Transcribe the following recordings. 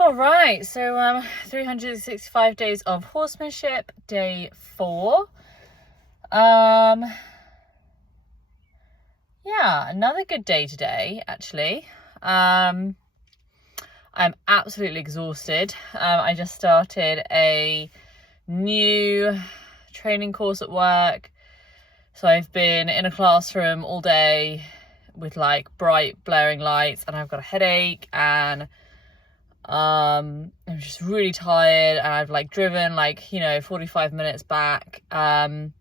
All right, so 365 days of horsemanship, day 4. Um, yeah, another good day today, actually. I'm absolutely exhausted. I just started a new training course at work. So I've been in a classroom all day with like bright blaring lights, and I've got a headache, and I'm just really tired, and I've like driven 45 minutes back. And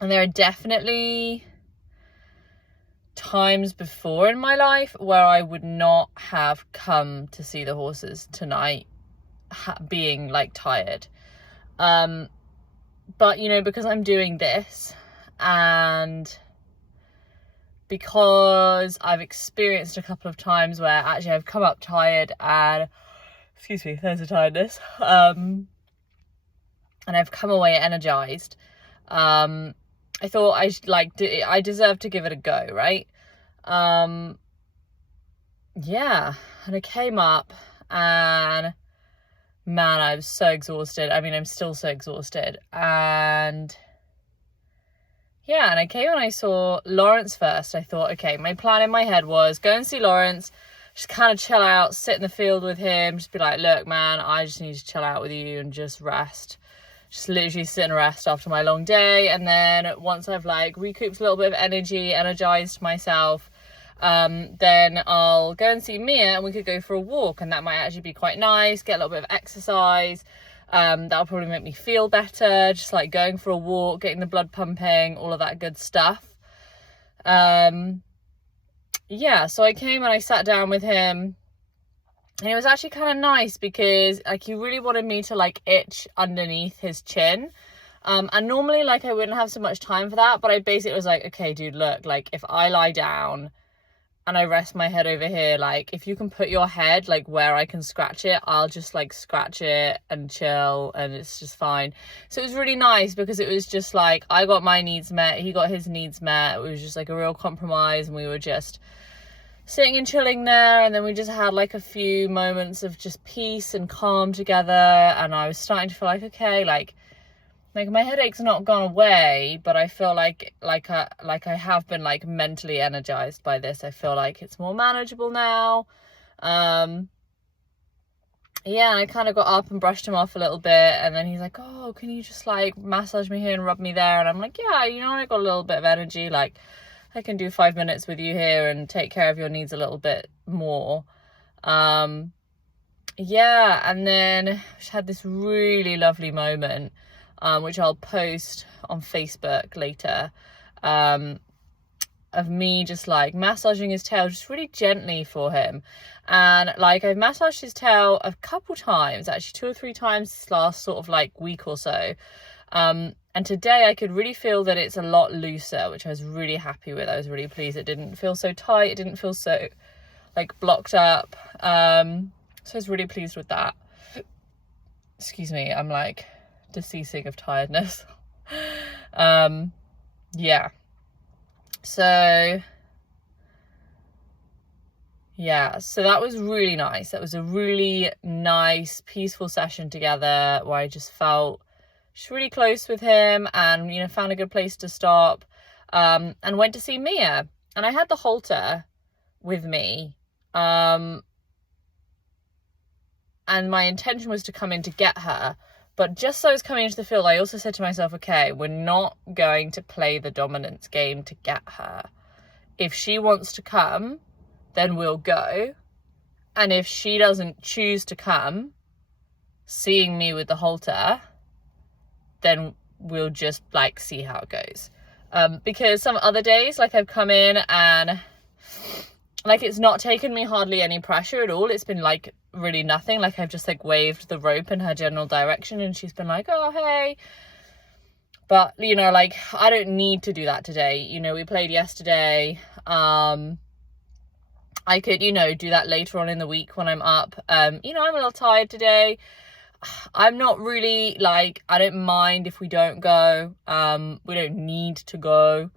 there are definitely times before in my life where I would not have come to see the horses tonight being like tired. But because I'm doing this, and because I've experienced a couple of times where actually I've come up tired, and excuse me, there's a tiredness, and I've come away energized, I thought I deserve to give it a go, right? Yeah, and I came up, and man, I was so exhausted. I mean, I'm still so exhausted. And yeah, and I came and I saw Lawrence first. I thought, okay, my plan in my head was go and see Lawrence, just kind of chill out, sit in the field with him, just be like, look, man, I just need to chill out with you and just rest. Just literally sit and rest after my long day. And then once I've like recouped a little bit of energy, energized myself, then I'll go and see Mia, and we could go for a walk, and that might actually be quite nice, get a little bit of exercise. That'll probably make me feel better, just like going for a walk, getting the blood pumping, all of that good stuff. Yeah, so I came and I sat down with him, and it was actually kind of nice because like he really wanted me to like itch underneath his chin. And normally like I wouldn't have so much time for that, but I basically was like, okay, dude, look, like if I lie down and I rest my head over here, like if you can put your head like where I can scratch it, I'll just like scratch it and chill, and it's just fine. So it was really nice because it was just like I got my needs met, he got his needs met. It was just like a real compromise, and we were just sitting and chilling there, and then we just had like a few moments of just peace and calm together. And I was starting to feel like, okay, like my headache's not gone away, but I feel like I have been like mentally energized by this. I feel like it's more manageable now. Yeah, and I kind of got up and brushed him off a little bit, and then he's like, oh, can you just like massage me here and rub me there? And I'm like, yeah, I got a little bit of energy, like I can do 5 minutes with you here and take care of your needs a little bit more. Yeah, and then she had this really lovely moment, which I'll post on Facebook later, of me just like massaging his tail just really gently for him. And like I've massaged his tail a couple times, actually 2 or 3 times this last sort of like week or so. And today I could really feel that it's a lot looser, which I was really happy with. I was really pleased. It didn't feel so tight. It didn't feel so like blocked up. So I was really pleased with that. Excuse me, I'm like deceasing of tiredness. Yeah. So yeah, so that was really nice. That was a really nice, peaceful session together where I just felt just really close with him, and found a good place to stop, and went to see Mia. And I had the halter with me, and my intention was to come in to get her. But just as I was coming into the field, I also said to myself, okay, we're not going to play the dominance game to get her. If she wants to come, then we'll go. And if she doesn't choose to come, seeing me with the halter, then we'll just like see how it goes. Because some other days, like I've come in and like it's not taken me hardly any pressure at all. It's been like really nothing. Like I've just like waved the rope in her general direction, and she's been like, oh, hey. But like I don't need to do that today. We played yesterday. I could, do that later on in the week when I'm up. I'm a little tired today. I'm not really like, I don't mind if we don't go. We don't need to go.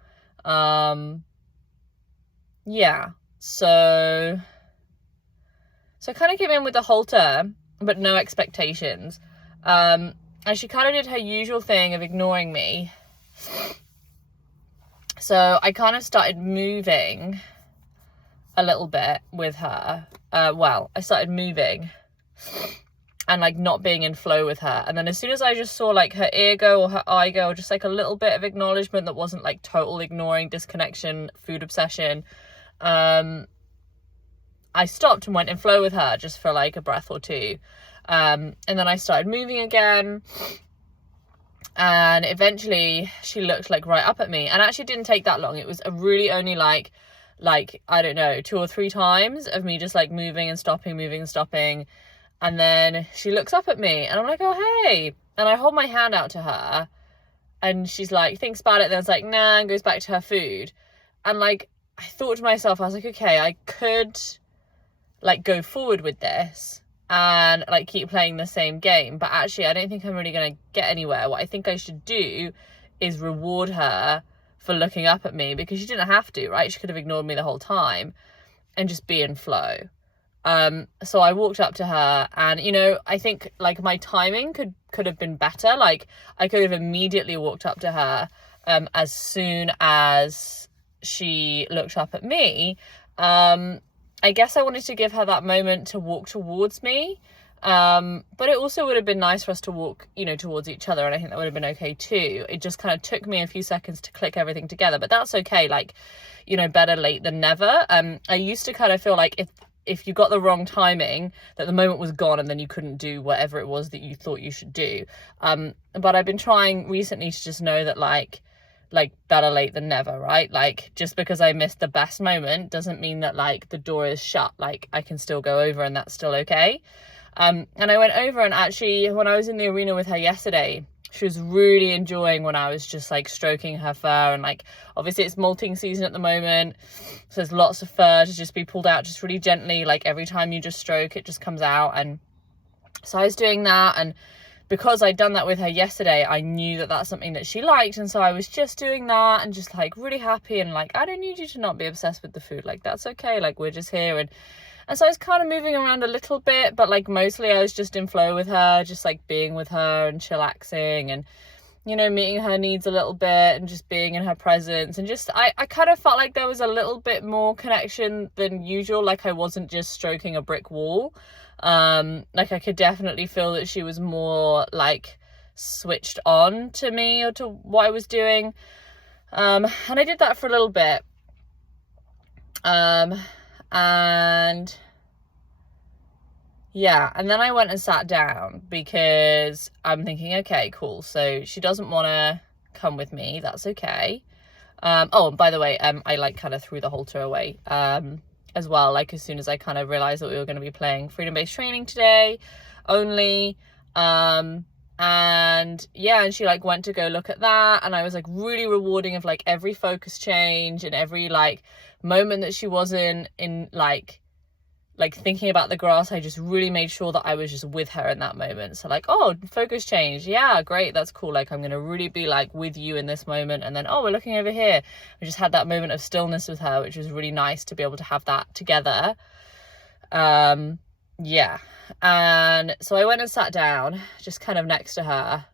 Yeah. So So I kind of came in with the halter, but no expectations. And she kind of did her usual thing of ignoring me. So I kind of started moving a little bit with her. I started moving and like not being in flow with her. And then as soon as I just saw like her ear go or her eye go, or just like a little bit of acknowledgement that wasn't like total ignoring, disconnection, food obsession, I stopped and went in flow with her just for like a breath or two. And then I started moving again. And eventually she looked like right up at me, and actually didn't take that long. It was really only like I don't know, 2 or 3 times of me just like moving and stopping, moving and stopping. And then she looks up at me and I'm like, oh hey, and I hold my hand out to her and she's like, thinks about it, then it's like nah, and goes back to her food. And like I thought to myself, I was like, okay, I could like go forward with this and like keep playing the same game, but actually I don't think I'm really gonna get anywhere. What I think I should do is reward her for looking up at me, because she didn't have to, right? She could have ignored me the whole time, and just be in flow. So I walked up to her, and you know, I think like my timing could have been better. Like I could have immediately walked up to her as soon as she looked up at me. I guess I wanted to give her that moment to walk towards me. But it also would have been nice for us to walk, you know, towards each other. And I think that would have been okay too. It just kind of took me a few seconds to click everything together, but that's okay. Like, you know, better late than never. I used to kind of feel like if you got the wrong timing, that the moment was gone and then you couldn't do whatever it was that you thought you should do. But I've been trying recently to just know that like better late than never, right? Like just because I missed the best moment doesn't mean that like the door is shut. Like I can still go over and that's still okay. And I went over, and actually when I was in the arena with her yesterday, she was really enjoying when I was just like stroking her fur. And like obviously it's molting season at the moment, so there's lots of fur to just be pulled out just really gently. Like every time you just stroke, it just comes out. And so I was doing that, and because I'd done that with her yesterday, I knew that that's something that she liked. And so I was just doing that and just like really happy, and like, I don't need you to not be obsessed with the food. Like, that's okay. Like, we're just here. And so I was kind of moving around a little bit, but like mostly I was just in flow with her, just like being with her and chillaxing and, you know, meeting her needs a little bit and just being in her presence. And just, I kind of felt like there was a little bit more connection than usual. Like I wasn't just stroking a brick wall. Like I could definitely feel that she was more like switched on to me or to what I was doing. And I did that for a little bit. And yeah, and then I went and sat down because I'm thinking, okay, cool. So she doesn't want to come with me. That's okay. Oh, and by the way, I like kind of threw the halter away, as well, like as soon as I kind of realized that we were going to be playing freedom-based training today only. And yeah, and she like went to go look at that, and I was like really rewarding of like every focus change and every like moment that she wasn't in like thinking about the grass. I just really made sure that I was just with her in that moment. So like, oh, focus change, yeah, great, that's cool. Like I'm gonna really be like with you in this moment. And then, oh, we're looking over here. I just had that moment of stillness with her, which was really nice to be able to have that together. Yeah, and so I went and sat down just kind of next to her,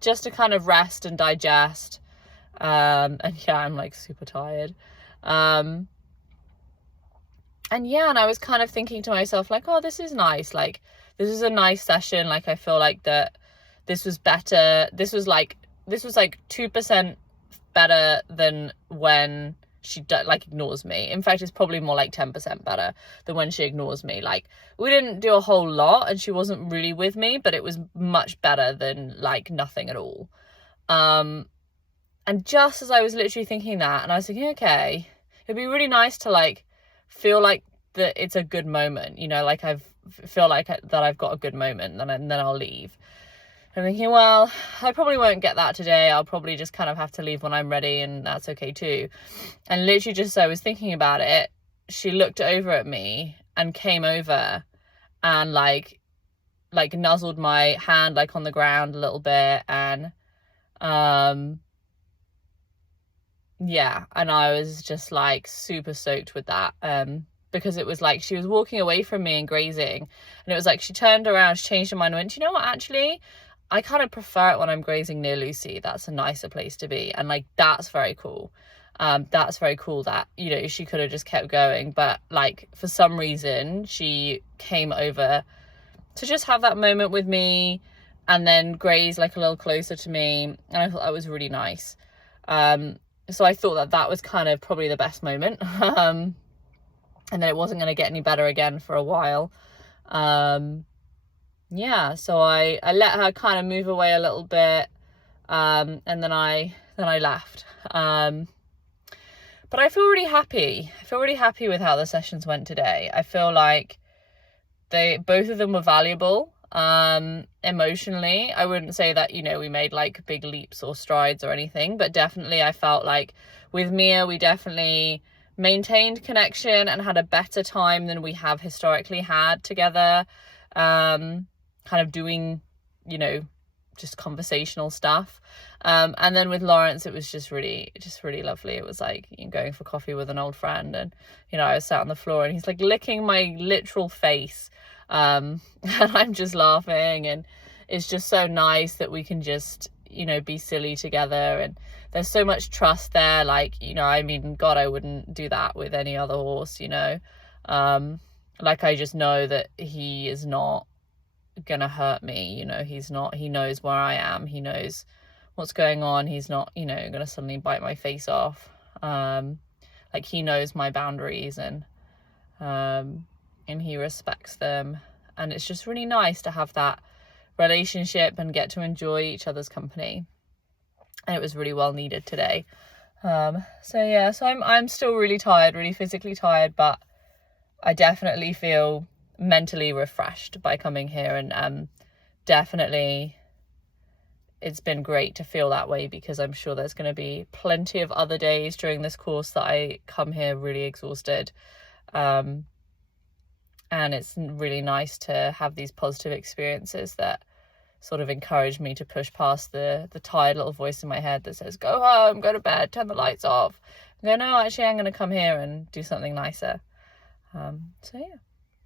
just to kind of rest and digest. And yeah, I'm like super tired. And yeah, and I was kind of thinking to myself, like, oh, this is nice. Like, this is a nice session. Like, I feel like that this was better. This was like 2% better than when she like ignores me. In fact, it's probably more like 10% better than when she ignores me. Like, we didn't do a whole lot and she wasn't really with me, but it was much better than like nothing at all. And just as I was literally thinking that, and I was thinking, okay, it'd be really nice to like feel like that it's a good moment, you know, like feel like that I've got a good moment, and then I'll leave. I'm thinking, well, I probably won't get that today. I'll probably just kind of have to leave when I'm ready, and that's okay too. And literally just as I was thinking about it, she looked over at me and came over and like nuzzled my hand like on the ground a little bit, and yeah, and I was just like super stoked with that. because it was like she was walking away from me and grazing, and it was like she turned around, she changed her mind and went, you know what, actually I kind of prefer it when I'm grazing near Lucy. That's a nicer place to be. And like, that's very cool. That's very cool that, you know, she could have just kept going, but like for some reason she came over to just have that moment with me and then graze like a little closer to me, and I thought that was really nice. So I thought that that was kind of probably the best moment. And then it wasn't going to get any better again for a while. Yeah, so I let her kind of move away a little bit, and then I left. But I feel really happy. I feel really happy with how the sessions went today. I feel like both of them were valuable. Emotionally, I wouldn't say that, you know, we made like big leaps or strides or anything, but definitely I felt like with Mia, we definitely maintained connection and had a better time than we have historically had together. Kind of doing, you know, just conversational stuff. And then with Lawrence, it was just really lovely. It was like, you know, going for coffee with an old friend, and, you know, I was sat on the floor and he's like licking my literal face. And I'm just laughing, and it's just so nice that we can just, you know, be silly together, and there's so much trust there. Like, you know, I mean, God, I wouldn't do that with any other horse, you know. Like, I just know that he is not gonna hurt me, you know. He knows where I am, he knows what's going on, he's not, you know, gonna suddenly bite my face off. Like, he knows my boundaries, and he respects them, and it's just really nice to have that relationship and get to enjoy each other's company, and it was really well needed today. So yeah, so I'm still really tired, really physically tired, but I definitely feel mentally refreshed by coming here, and definitely it's been great to feel that way, because I'm sure there's going to be plenty of other days during this course that I come here really exhausted, and it's really nice to have these positive experiences that sort of encourage me to push past the tired little voice in my head that says, go home, go to bed, turn the lights off. I go, no, actually I'm going to come here and do something nicer. So yeah.